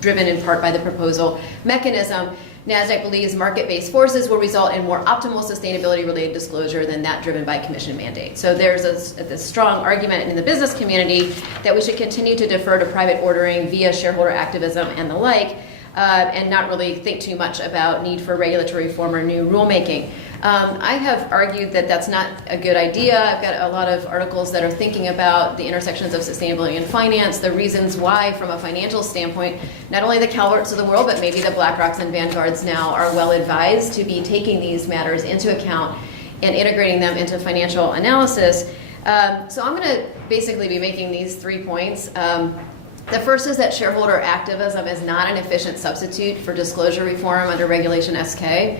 driven in part by the proposal mechanism. NASDAQ believes market-based forces will result in more optimal sustainability-related disclosure than that driven by commission mandate. So there's a strong argument in the business community that we should continue to defer to private ordering via shareholder activism and the like, and not really think too much about need for regulatory reform or new rulemaking. I have argued that that's not a good idea. I've got a lot of articles that are thinking about the intersections of sustainability and finance, the reasons why, from a financial standpoint, not only the Calverts of the world, but maybe the BlackRocks and Vanguards now are well advised to be taking these matters into account and integrating them into financial analysis. So I'm going to basically be making these 3 points. The first is that shareholder activism is not an efficient substitute for disclosure reform under Regulation SK.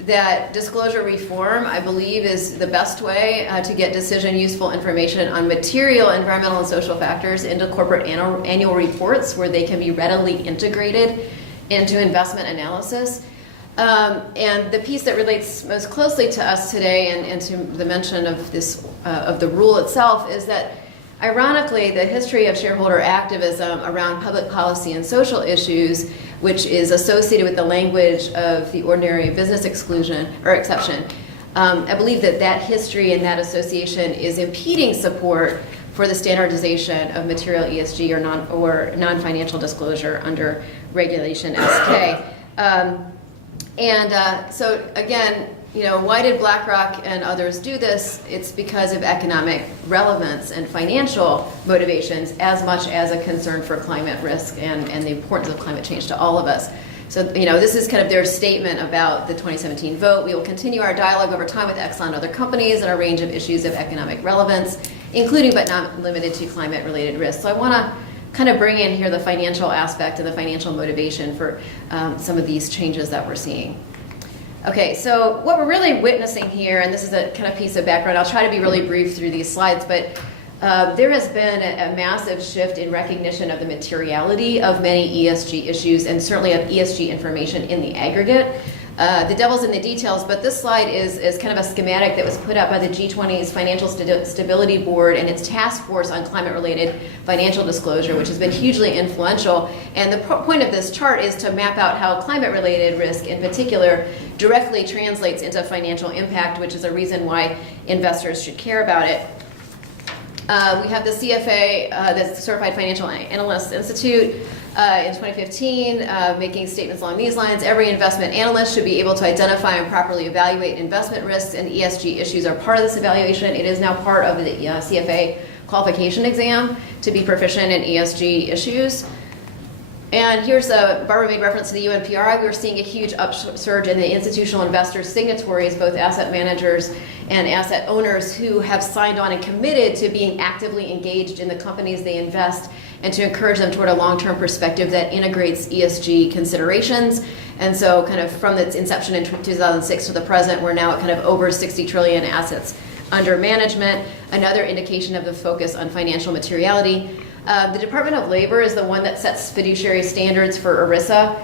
That disclosure reform, I believe, is the best way to get decision-useful information on material environmental and social factors into corporate annual reports where they can be readily integrated into investment analysis. And the piece that relates most closely to us today and to the mention of this of the rule itself is that, ironically, the history of shareholder activism around public policy and social issues, which is associated with the language of the ordinary business exclusion or exception, I believe that history and that association is impeding support for the standardization of material ESG or non-financial disclosure under Regulation SK. So again, why did BlackRock and others do this? It's because of economic relevance and financial motivations as much as a concern for climate risk and the importance of climate change to all of us. So, this is kind of their statement about the 2017 vote. We will continue our dialogue over time with Exxon and other companies on a range of issues of economic relevance, including but not limited to climate-related risks. So I want to kind of bring in here the financial aspect and the financial motivation for some of these changes that we're seeing. Okay, so what we're really witnessing here, and this is a kind of piece of background, I'll try to be really brief through these slides, but there has been a massive shift in recognition of the materiality of many ESG issues and certainly of ESG information in the aggregate. The devil's in the details, but this slide is kind of a schematic that was put out by the G20's Financial Stability Board and its task force on climate-related financial disclosure, which has been hugely influential. And the point of this chart is to map out how climate-related risk in particular directly translates into financial impact, which is a reason why investors should care about it. We have the CFA, the Certified Financial Analysts Institute, in 2015, making statements along these lines. Every investment analyst should be able to identify and properly evaluate investment risks, and ESG issues are part of this evaluation. It is now part of the CFA qualification exam to be proficient in ESG issues. And here's Barbara made reference to the UNPRI. We're seeing a huge upsurge in the institutional investors, signatories, both asset managers and asset owners, who have signed on and committed to being actively engaged in the companies they invest and to encourage them toward a long-term perspective that integrates ESG considerations. And so kind of from its inception in 2006 to the present, we're now at kind of over 60 trillion assets under management, another indication of the focus on financial materiality. The Department of Labor is the one that sets fiduciary standards for ERISA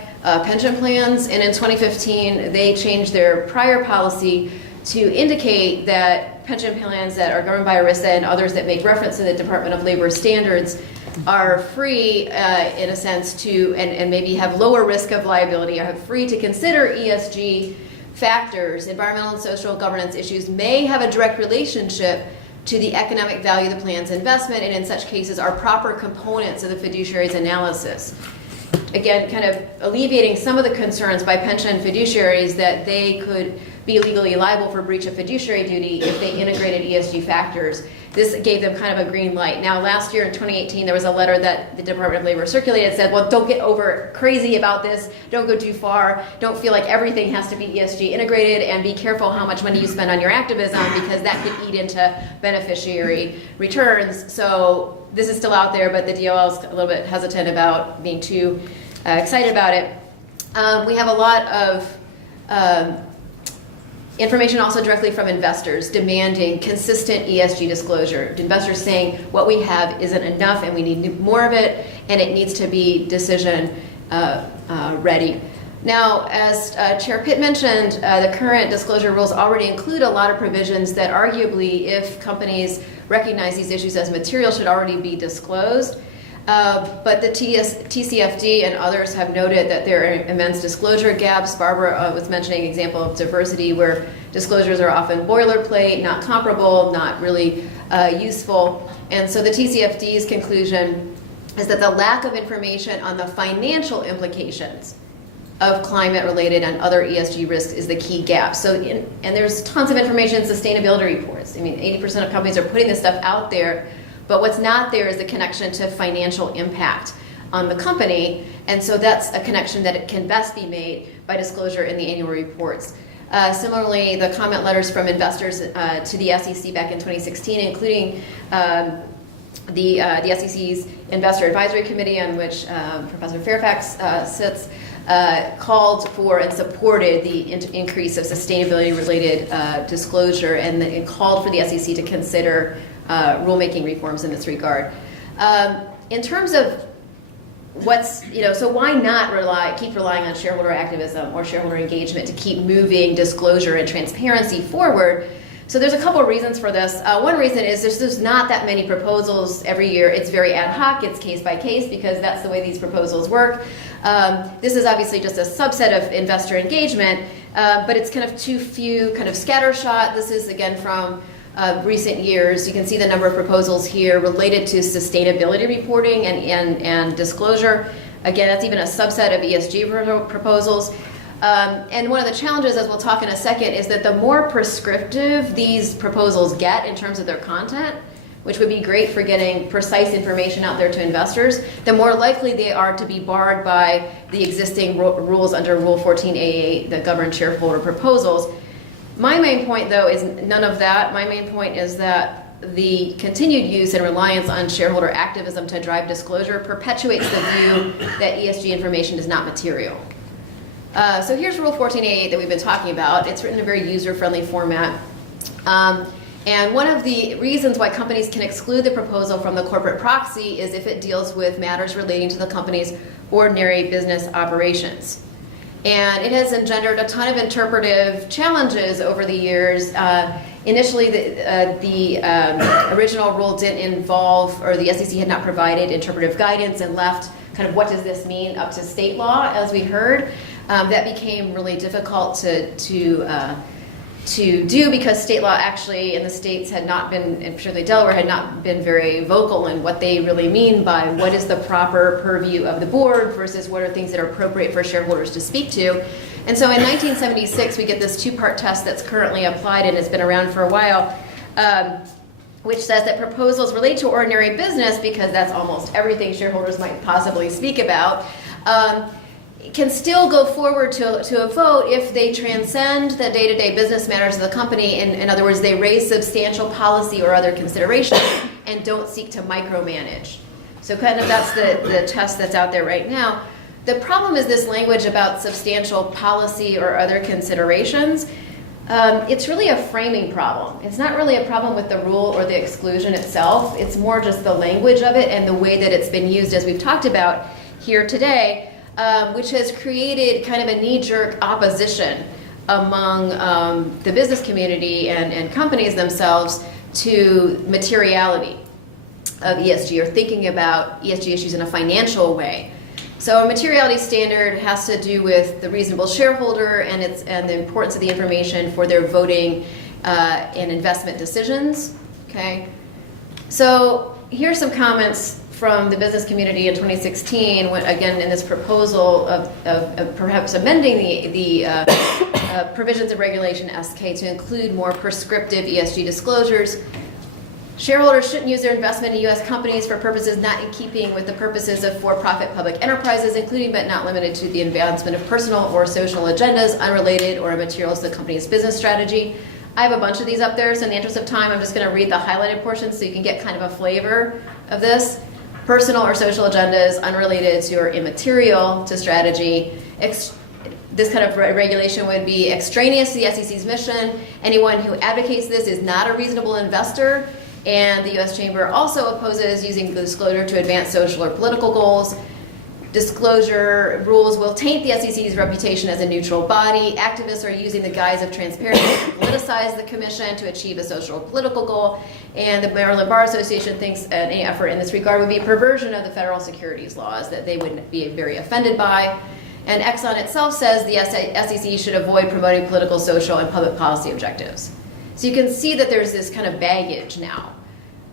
pension plans, and in 2015 they changed their prior policy to indicate that pension plans that are governed by ERISA and others that make reference to the Department of Labor standards are free, in a sense, to and maybe have lower risk of liability, or have free to consider ESG factors, environmental and social governance issues may have a direct relationship to the economic value of the plan's investment, and in such cases are proper components of the fiduciary's analysis. Again, kind of alleviating some of the concerns by pension fiduciaries that they could be legally liable for breach of fiduciary duty if they integrated ESG factors. This gave them kind of a green light. Now, last year in 2018, there was a letter that the Department of Labor circulated that said, well, don't get over crazy about this, don't go too far, don't feel like everything has to be ESG integrated, and be careful how much money you spend on your activism, because that could eat into beneficiary returns. So this is still out there, but the DOL is a little bit hesitant about being too excited about it. We have a lot of information also directly from investors demanding consistent ESG disclosure. Investors saying what we have isn't enough and we need more of it, and it needs to be decision ready. Now, as Chair Pitt mentioned, the current disclosure rules already include a lot of provisions that arguably, if companies recognize these issues as material, should already be disclosed. But the TCFD and others have noted that there are immense disclosure gaps. Barbara was mentioning an example of diversity where disclosures are often boilerplate, not comparable, not really useful. And so the TCFD's conclusion is that the lack of information on the financial implications of climate-related and other ESG risks is the key gap. And there's tons of information in sustainability reports. I mean, 80% of companies are putting this stuff out there, but what's not there is the connection to financial impact on the company, and so that's a connection that can best be made by disclosure in the annual reports. Similarly, the comment letters from investors to the SEC back in 2016, including the SEC's Investor Advisory Committee, on which Professor Fairfax sits, called for and supported the increase of sustainability-related disclosure, and called for the SEC to consider rulemaking reforms in this regard. In terms of so why not keep relying on shareholder activism or shareholder engagement to keep moving disclosure and transparency forward? So there's a couple of reasons for this. One reason is there's not that many proposals every year. It's very ad hoc, it's case by case, because that's the way these proposals work. This is obviously just a subset of investor engagement, but it's kind of too few, kind of scattershot. This is again from recent years. You can see the number of proposals here related to sustainability reporting and disclosure. Again, that's even a subset of ESG proposals. And one of the challenges, as we'll talk in a second, is that the more prescriptive these proposals get in terms of their content, which would be great for getting precise information out there to investors, the more likely they are to be barred by the existing rules under Rule 14AA that govern shareholder proposals. My main point, though, is none of that. My main point is that the continued use and reliance on shareholder activism to drive disclosure perpetuates the view that ESG information is not material. So here's Rule 14A that we've been talking about. It's written in a very user-friendly format. And one of the reasons why companies can exclude the proposal from the corporate proxy is if it deals with matters relating to the company's ordinary business operations. And it has engendered a ton of interpretive challenges over the years. Initially, the original rule didn't involve, or the SEC had not provided interpretive guidance and left kind of what does this mean up to state law, as we heard. That became really difficult to do because state law actually in the states had not been, and particularly Delaware, had not been very vocal in what they really mean by what is the proper purview of the board versus what are things that are appropriate for shareholders to speak to. And so in 1976, we get this two-part test that's currently applied and has been around for a while, which says that proposals relate to ordinary business, because that's almost everything shareholders might possibly speak about, can still go forward to a vote if they transcend the day-to-day business matters of the company. In other words, they raise substantial policy or other considerations and don't seek to micromanage. So kind of that's the test that's out there right now. The problem is this language about substantial policy or other considerations. It's really a framing problem. It's not really a problem with the rule or the exclusion itself. It's more just the language of it and the way that it's been used, as we've talked about here today, which has created kind of a knee-jerk opposition among the business community and companies themselves to materiality of ESG, or thinking about ESG issues in a financial way. So a materiality standard has to do with the reasonable shareholder and the importance of the information for their voting and investment decisions. Okay, so here's some comments from the business community in 2016, when, again, in this proposal of perhaps amending the provisions of Regulation SK to include more prescriptive ESG disclosures. Shareholders shouldn't use their investment in U.S. companies for purposes not in keeping with the purposes of for-profit public enterprises, including but not limited to the advancement of personal or social agendas unrelated or immaterial to the company's business strategy. I have a bunch of these up there, so in the interest of time, I'm just going to read the highlighted portions so you can get kind of a flavor of this. Personal or social agendas unrelated to or immaterial to strategy. This kind of regulation would be extraneous to the SEC's mission. Anyone who advocates this is not a reasonable investor. And the U.S. Chamber also opposes using the disclosure to advance social or political goals. Disclosure rules will taint the SEC's reputation as a neutral body. Activists are using the guise of transparency to politicize the commission to achieve a social or political goal. And the Maryland Bar Association thinks any effort in this regard would be a perversion of the federal securities laws that they would be very offended by. And Exxon itself says the SEC should avoid promoting political, social, and public policy objectives. So you can see that there's this kind of baggage now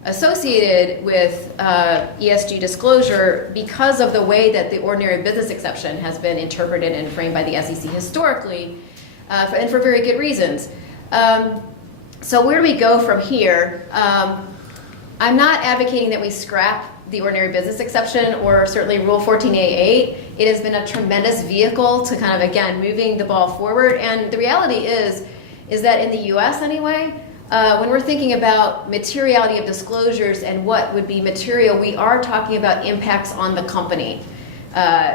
associated with ESG disclosure because of the way that the ordinary business exception has been interpreted and framed by the SEC historically, and for very good reasons. So where do we go from here? I'm not advocating that we scrap the ordinary business exception or certainly Rule 14a8. It has been a tremendous vehicle to kind of, again, moving the ball forward. And the reality is that in the US anyway, when we're thinking about materiality of disclosures and what would be material, we are talking about impacts on the company.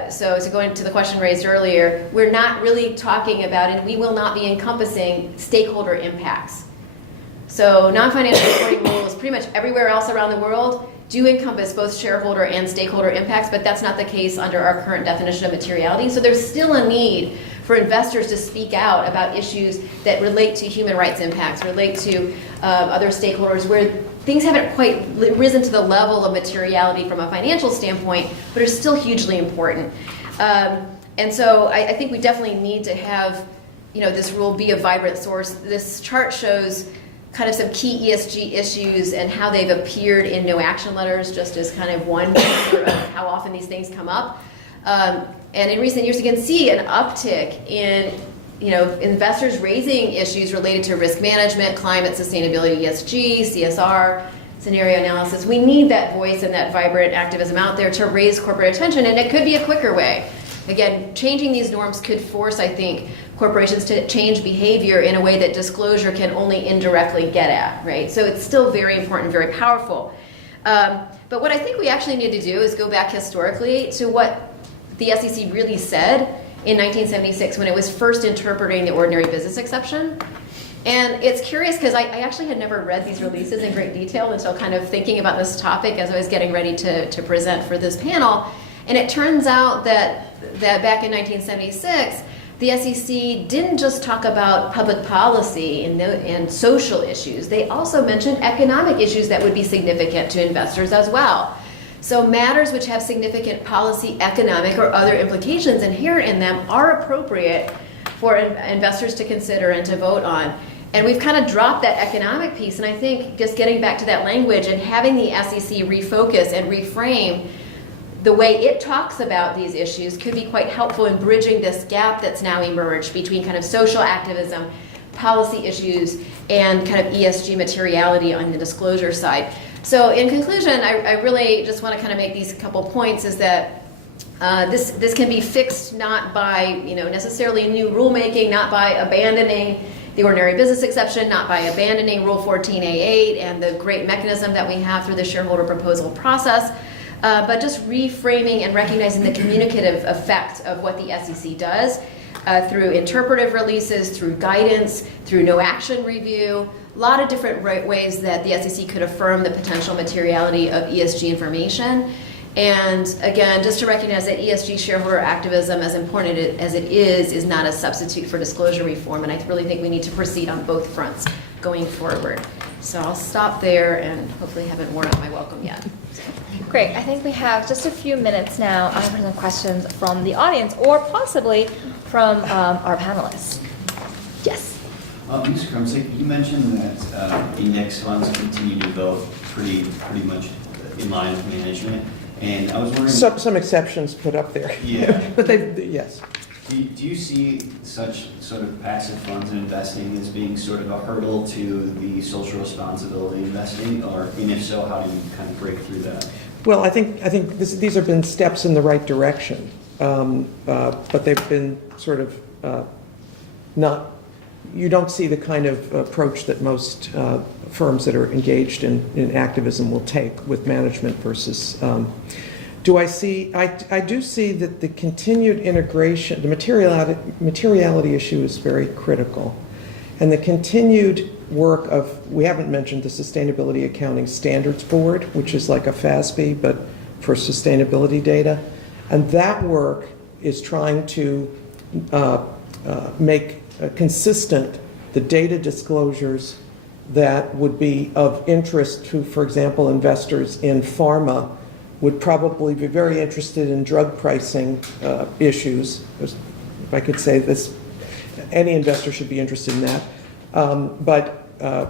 So to go into the question raised earlier, we're not really talking about, and we will not be encompassing stakeholder impacts. So non-financial reporting rules pretty much everywhere else around the world do encompass both shareholder and stakeholder impacts, but that's not the case under our current definition of materiality. So there's still a need for investors to speak out about issues that relate to human rights impacts, relate to other stakeholders where things haven't quite risen to the level of materiality from a financial standpoint, but are still hugely important. And so I think we definitely need to have, this rule be a vibrant source. This chart shows kind of some key ESG issues and how they've appeared in no action letters, just as kind of one measure of how often these things come up. And in recent years, you can see an uptick in, investors raising issues related to risk management, climate, sustainability, ESG, CSR, scenario analysis. We need that voice and that vibrant activism out there to raise corporate attention, and it could be a quicker way. Again, changing these norms could force, I think, corporations to change behavior in a way that disclosure can only indirectly get at, right? So it's still very important, very powerful. But what I think we actually need to do is go back historically to what the SEC really said in 1976 when it was first interpreting the ordinary business exception. And it's curious because I actually had never read these releases in great detail until kind of thinking about this topic as I was getting ready to present for this panel. And it turns out that back in 1976, the SEC didn't just talk about public policy and social issues. They also mentioned economic issues that would be significant to investors as well. So matters which have significant policy, economic, or other implications inherent in them are appropriate for investors to consider and to vote on. And we've kind of dropped that economic piece, and I think just getting back to that language and having the SEC refocus and reframe the way it talks about these issues could be quite helpful in bridging this gap that's now emerged between kind of social activism, policy issues, and kind of ESG materiality on the disclosure side. So in conclusion, I really just want to kind of make these couple points is that this can be fixed not by necessarily new rulemaking, not by abandoning the ordinary business exception, not by abandoning Rule 14a8 and the great mechanism that we have through the shareholder proposal process, but just reframing and recognizing the communicative effect of what the SEC does through interpretive releases, through guidance, through no action review, a lot of different ways that the SEC could affirm the potential materiality of ESG information. And again, just to recognize that ESG shareholder activism, as important as it is not a substitute for disclosure reform. And I really think we need to proceed on both fronts going forward. So I'll stop there and hopefully haven't worn out my welcome yet. Great. I think we have just a few minutes now for some questions from the audience or possibly from our panelists. Yes. Mr. Krumsick, you mentioned that index funds continue to vote pretty much in line with management. And I was wondering... Some exceptions put up there. Yeah. But yes. Do you see such sort of passive funds and investing as being sort of a hurdle to the social responsibility investing? And if so, how do you kind of break through that? Well, I think these have been steps in the right direction, but they've been sort of not. You don't see the kind of approach that most firms that are engaged in activism will take with management versus. Do I see? I do see that the continued integration, the materiality issue is very critical, and the continued work of, we haven't mentioned the Sustainability Accounting Standards Board, which is like a FASB, but for sustainability data. And that work is trying to make consistent the data disclosures that would be of interest to, for example, investors in pharma would probably be very interested in drug pricing issues. If I could say this, any investor should be interested in that. But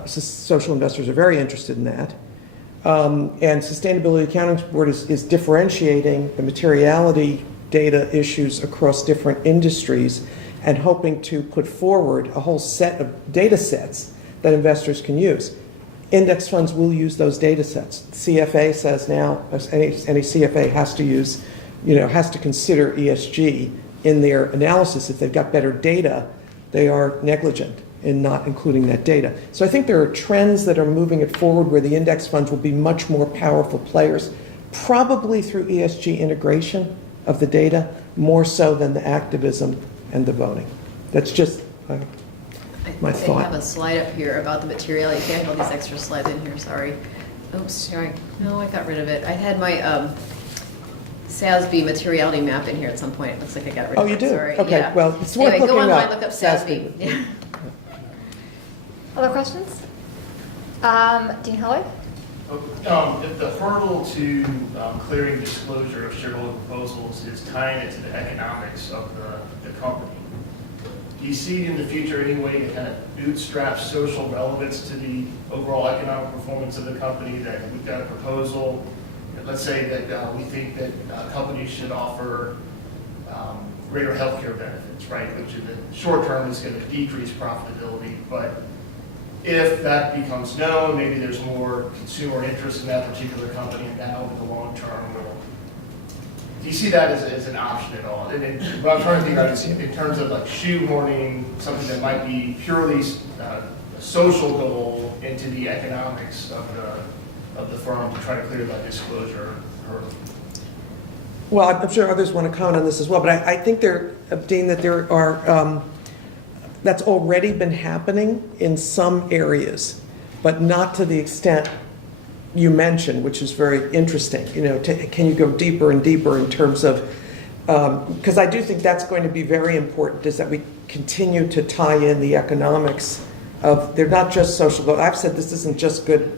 social investors are very interested in that. And Sustainability Accounting Board is differentiating the materiality data issues across different industries and hoping to put forward a whole set of data sets that investors can use. Index funds will use those data sets. CFA says now, any CFA has to use, has to consider ESG in their analysis. If they've got better data, they are negligent in not including that data. So I think there are trends that are moving it forward where the index funds will be much more powerful players, probably through ESG integration of the data, more so than the activism and the voting. That's just my thought. I have a slide up here about the materiality. I have all these extra slides in here, sorry. Oops, sorry. No, I got rid of it. I had my SASB materiality map in here at some point. It looks like I got rid of it. Oh, you do? Sorry. Okay, Yeah. well, it's worth anyway, go looking online, up. look up SASB. Yeah. Other questions? Dean Heller? If the hurdle to clearing disclosure of shareholder proposals is tying it to the economics of the company, do you see in the future any way to kind of bootstrap social relevance to the overall economic performance of the company, that we've got a proposal, let's say that we think that companies should offer greater healthcare benefits, right, which in the short term is going to decrease profitability, but if that becomes known, maybe there's more consumer interest in that particular company, and that over the long term will. Do you see that as an option at all? And what I'm trying to think about is in terms of like shoehorning something that might be purely a social goal into the economics of the firm to try to clear that disclosure hurdle. Well, I'm sure others want to comment on this as well, but I think Dean, that there are, that's already been happening in some areas, but not to the extent you mentioned, which is very interesting. Can you go deeper and deeper in terms of, because I do think that's going to be very important, is that we continue to tie in the economics of, they're not just social goals. I've said this isn't just good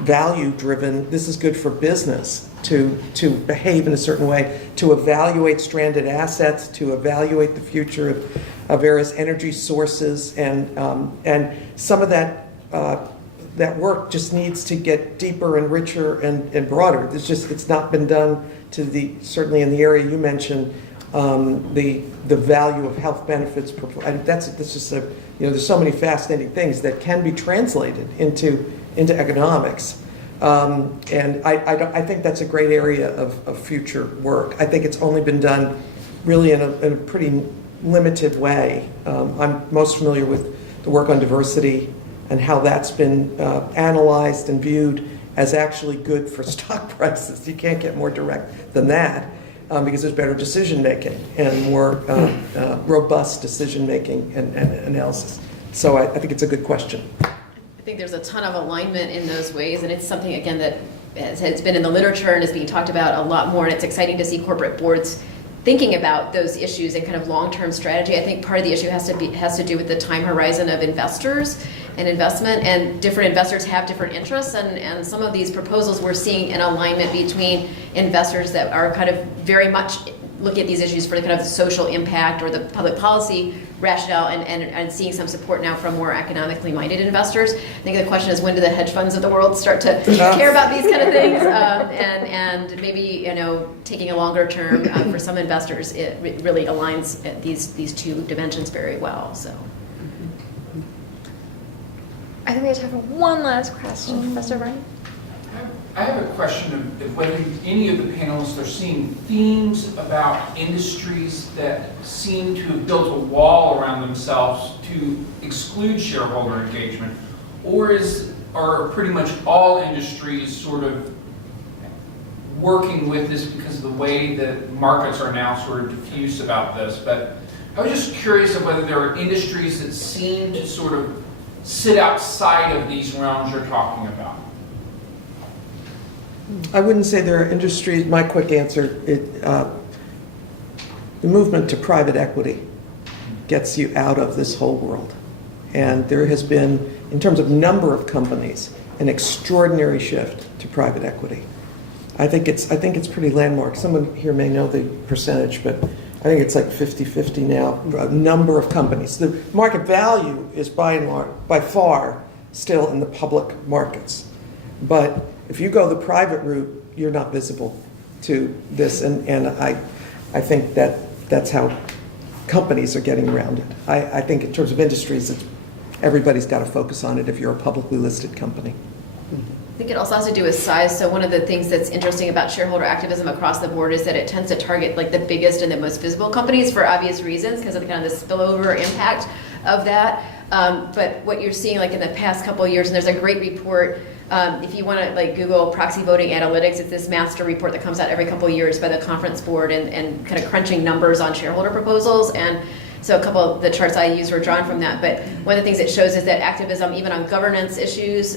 value driven, this is good for business to behave in a certain way, to evaluate stranded assets, to evaluate the future of various energy sources, and some of that work just needs to get deeper and richer and broader. It's not been done to certainly in the area you mentioned, the value of health benefits. And that's just there's so many fascinating things that can be translated into economics. And I think that's a great area of future work. I think it's only been done really in a pretty limited way. I'm most familiar with the work on diversity and how that's been analyzed and viewed as actually good for stock prices. You can't get more direct than that because there's better decision making and more robust decision making and analysis. So I think it's a good question. I think there's a ton of alignment in those ways, and it's something, again, that has been in the literature and is being talked about a lot more, and it's exciting to see corporate boards thinking about those issues and kind of long-term strategy. I think part of the issue has to do with the time horizon of investors and investment, and different investors have different interests, and some of these proposals we're seeing an alignment between investors that are kind of very much looking at these issues for the kind of social impact or the public policy rationale, and seeing some support now from more economically minded investors. I think the question is, when do the hedge funds of the world start to care about these kind of things? And maybe, taking a longer term for some investors, it really aligns these two dimensions very well. So I think we have time for one last question. Professor Byrne? I have a question of whether any of the panelists are seeing themes about industries that seem to have built a wall around themselves to exclude shareholder engagement, or are pretty much all industries sort of working with this because of the way that markets are now sort of diffuse about this. But I was just curious of whether there are industries that seem to sort of sit outside of these realms you're talking about. I wouldn't say there are industries. My quick answer, the movement to private equity gets you out of this whole world. And there has been, in terms of number of companies, an extraordinary shift to private equity. I think it's pretty landmark. Someone here may know the percentage, but I think it's like 50-50 now, number of companies. The market value is by far still in the public markets. But if you go the private route, you're not visible to this, and I think that's how companies are getting around it. I think in terms of industries, everybody's got to focus on it if you're a publicly listed company. I think it also has to do with size. So one of the things that's interesting about shareholder activism across the board is that it tends to target like the biggest and the most visible companies for obvious reasons because of the kind of the spillover impact of that. But what you're seeing like in the past couple of years, and there's a great report, if you want to like Google proxy voting analytics, it's this master report that comes out every couple of years by the conference board and kind of crunching numbers on shareholder proposals. And so a couple of the charts I used were drawn from that. But one of the things it shows is that activism, even on governance issues,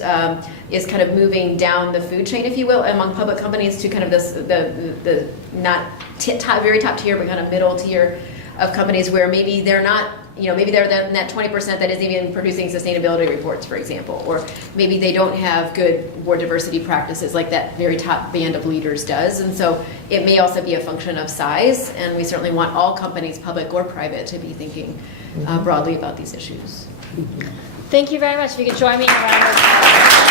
is kind of moving down the food chain, if you will, among public companies to kind of this the not very top tier, but kind of middle tier of companies where maybe they're not, maybe they're in that 20% that isn't even producing sustainability reports, for example, or maybe they don't have good board diversity practices like that very top band of leaders does. And so it may also be a function of size, and we certainly want all companies, public or private, to be thinking broadly about these issues. Thank you very much. If you could join me in a round of applause.